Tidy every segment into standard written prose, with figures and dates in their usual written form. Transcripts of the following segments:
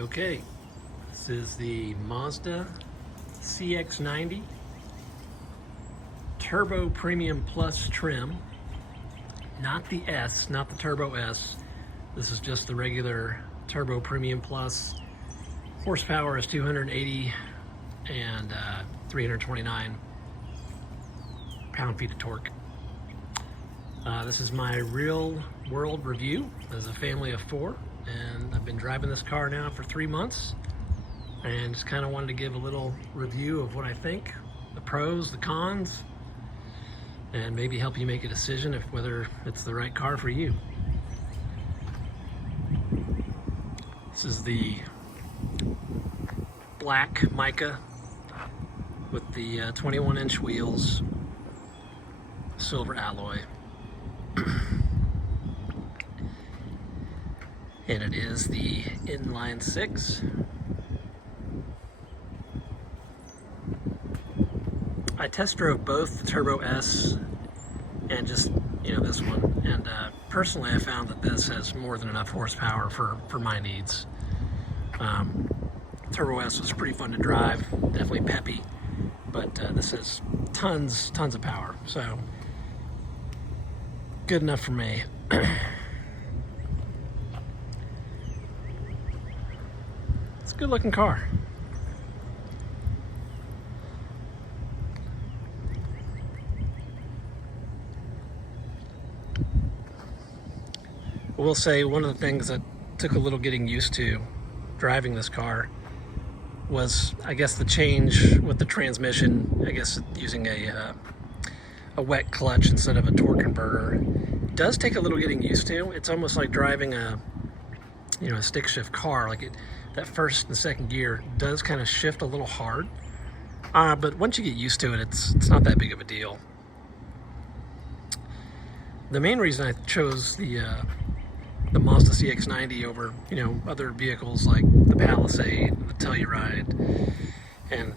Okay, this is the Mazda cx90 Turbo Premium Plus trim. Not the S, not the Turbo S. This is just the regular Turbo Premium Plus. Horsepower is 280 and 329 pound-feet of torque. This is my real world review as a family of 4, and I've been driving this car now for 3 months, and just kind of wanted to give a little review of what I think, the pros, the cons, and maybe help you make a decision of whether it's the right car for you. This is the black mica with the 21-inch wheels, silver alloy. And it is the inline 6. I test drove both the Turbo S and just, this one. And personally, I found that this has more than enough horsepower for my needs. Turbo S was pretty fun to drive, definitely peppy, but this has tons of power. So good enough for me. It's a good looking car. I will say one of the things that took a little getting used to driving this car was, I guess, the change with the transmission. I guess using a wet clutch instead of a torque converter. It does take a little getting used to. It's almost like driving a stick shift car. Like that first and second gear does kind of shift a little hard. But once you get used to it, it's not that big of a deal. The main reason I chose the Mazda cx90 over other vehicles like the Palisade, the Telluride, and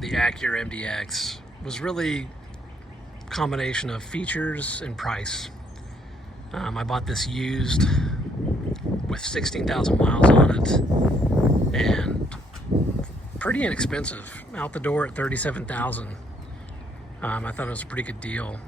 the Acura MDX was really a combination of features and price. I bought this used with 16,000 miles on it and pretty inexpensive, out the door at 37,000. I thought it was a pretty good deal.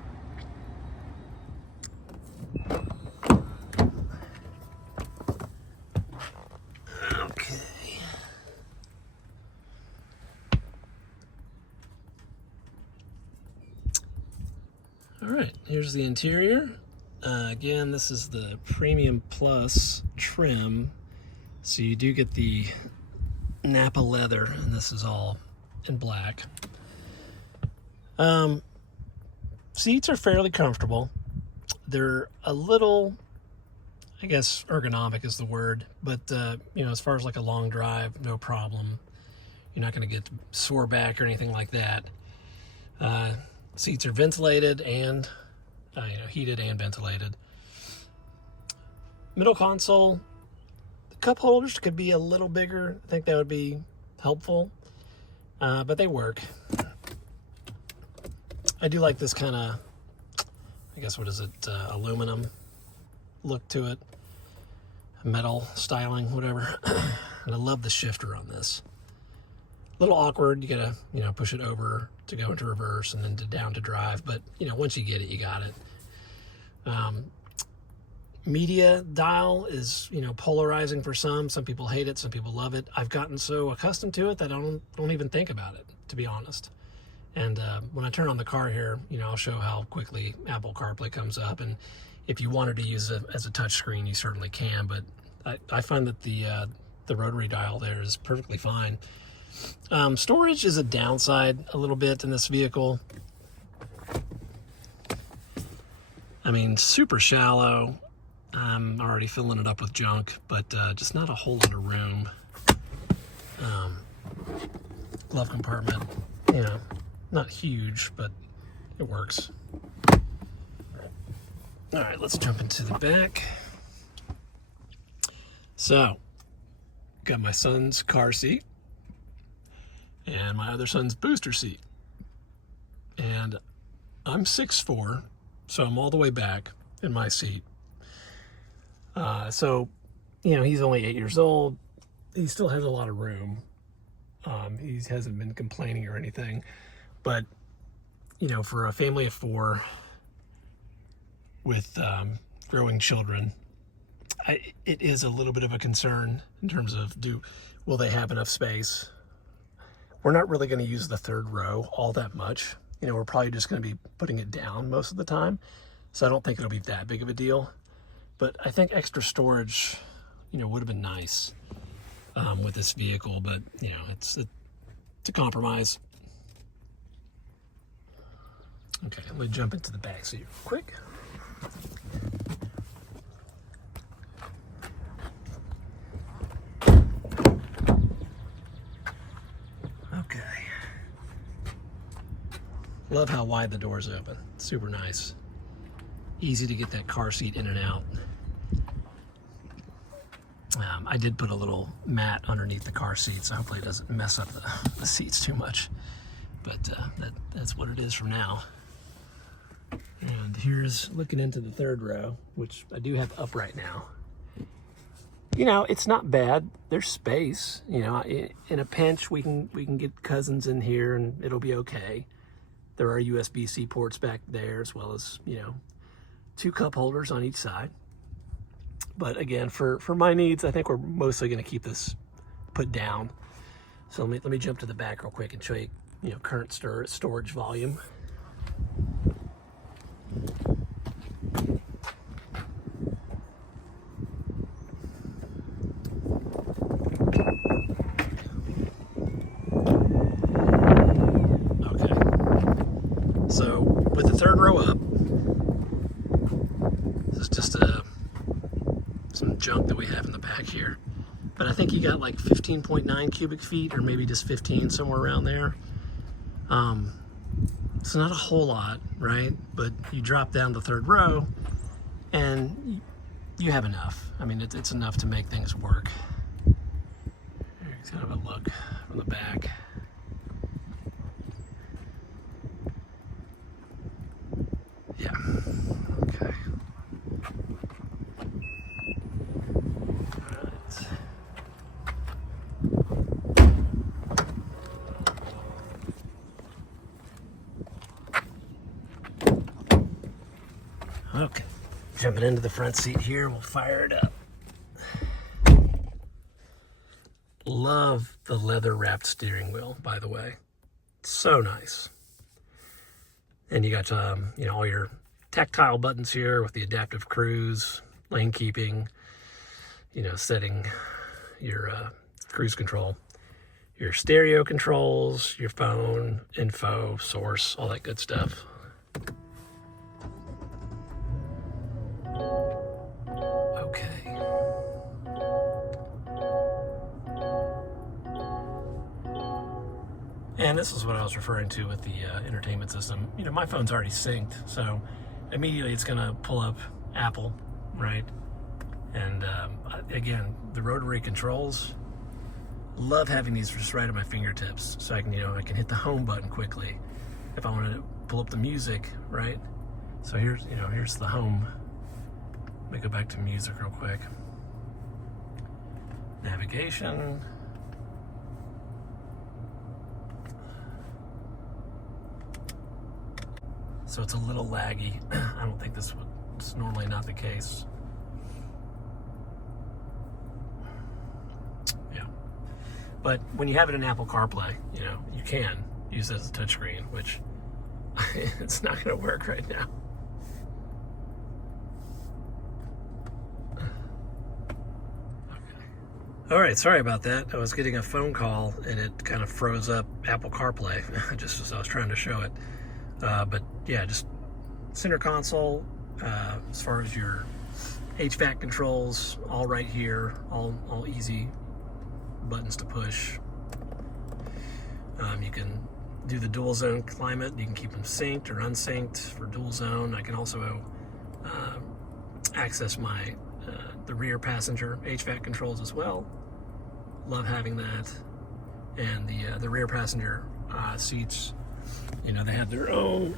All right, here's the interior. Again, this is the Premium Plus trim. So you do get the Napa leather, and this is all in black. Seats are fairly comfortable. They're a little, I guess, ergonomic is the word, but as far as like a long drive, no problem. You're not going to get sore back or anything like that. Seats are ventilated and heated and ventilated. Middle console, the cup holders could be a little bigger. I think that would be helpful, but they work. I do like this kind of, I guess, what is it, aluminum look to it, metal styling, whatever. And I love the shifter on this. A little awkward, you gotta push it over to go into reverse and then down to drive, but once you get it, you got it. Media dial is polarizing for some people hate it, some people love it. I've gotten so accustomed to it that I don't even think about it, to be honest. And when I turn on the car here, I'll show how quickly Apple CarPlay comes up, and if you wanted to use it as a touch screen, you certainly can, but I find that the rotary dial there is perfectly fine. Storage is a downside a little bit in this vehicle. I mean, super shallow. I'm already filling it up with junk, but just not a whole lot of room. Glove compartment, not huge, but it works. All right, let's jump into the back. So, got my son's car seat and my other son's booster seat. And I'm 6'4", so I'm all the way back in my seat. So, he's only 8 years old. he still has a lot of room. He hasn't been complaining or anything, but you know, for a family of 4 with growing children, it is a little bit of a concern in terms of will they have enough space? We're not really going to use the 3rd row all that much. You know, we're probably just going to be putting it down most of the time, so I don't think it'll be that big of a deal. But I think extra storage, you know, would have been nice with this vehicle, but you know, it's a compromise. Okay, let me jump into the back seat real quick. Okay. Love how wide the doors open. Super nice. Easy to get that car seat in and out. I did put a little mat underneath the car seat, so hopefully it doesn't mess up the seats too much. But that's what it is for now. And here's looking into the 3rd row, which I do have upright now. You know, it's not bad. There's space. You know, in a pinch, we can get cousins in here, and it'll be okay. There are USB-C ports back there, as well as, you know, 2 cup holders on each side. But again, for my needs, I think we're mostly going to keep this put down. So let me jump to the back real quick and show you, you know, current storage volume. Okay. So with the 3rd row up, this is just some junk that we have in the back here. But I think you got like 15.9 cubic feet, or maybe just 15, somewhere around there. It's not a whole lot, right? But you drop down the 3rd row and you have enough. I mean, it's enough to make things work. Here's kind of a look from the back. Yeah, okay. Okay, jumping into the front seat here, we'll fire it up. Love the leather wrapped steering wheel, by the way. So nice. And you got you know, all your tactile buttons here with the adaptive cruise, lane keeping, you know, setting your cruise control, your stereo controls, your phone, info, source, all that good stuff. Okay. And this is what I was referring to with the entertainment system. You know, my phone's already synced, so immediately it's going to pull up Apple, right? And again, the rotary controls, love having these just right at my fingertips, so I can, you know, I can hit the home button quickly if I want to pull up the music, right? So here's, you know, here's the home. Let me go back to music real quick. Navigation. So it's a little laggy. I don't think it's normally not the case. Yeah. But when you have it in Apple CarPlay, you know, you can use it as a touchscreen, which it's not going to work right now. All right, sorry about that. I was getting a phone call and it kind of froze up Apple CarPlay just as I was trying to show it. But yeah, just center console, as far as your HVAC controls, all right here, all easy buttons to push. You can do the dual zone climate. You can keep them synced or unsynced for dual zone. I can also access my the rear passenger HVAC controls as well. Love having that. And the rear passenger seats, you know, they have their own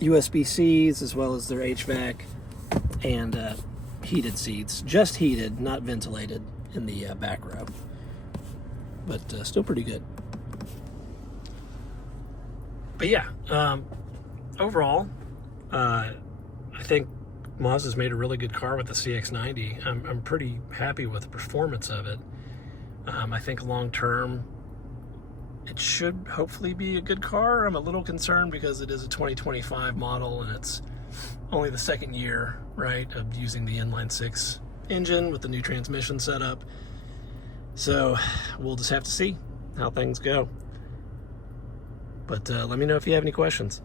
USB-Cs as well as their HVAC and heated seats, just heated, not ventilated in the back row. but still pretty good. But yeah, overall, I think Mazda's made a really good car with the CX90. I'm pretty happy with the performance of it. I think long term, it should hopefully be a good car. I'm a little concerned because it is a 2025 model and it's only the second year, right, of using the inline-6 engine with the new transmission setup. So we'll just have to see how things go. But let me know if you have any questions.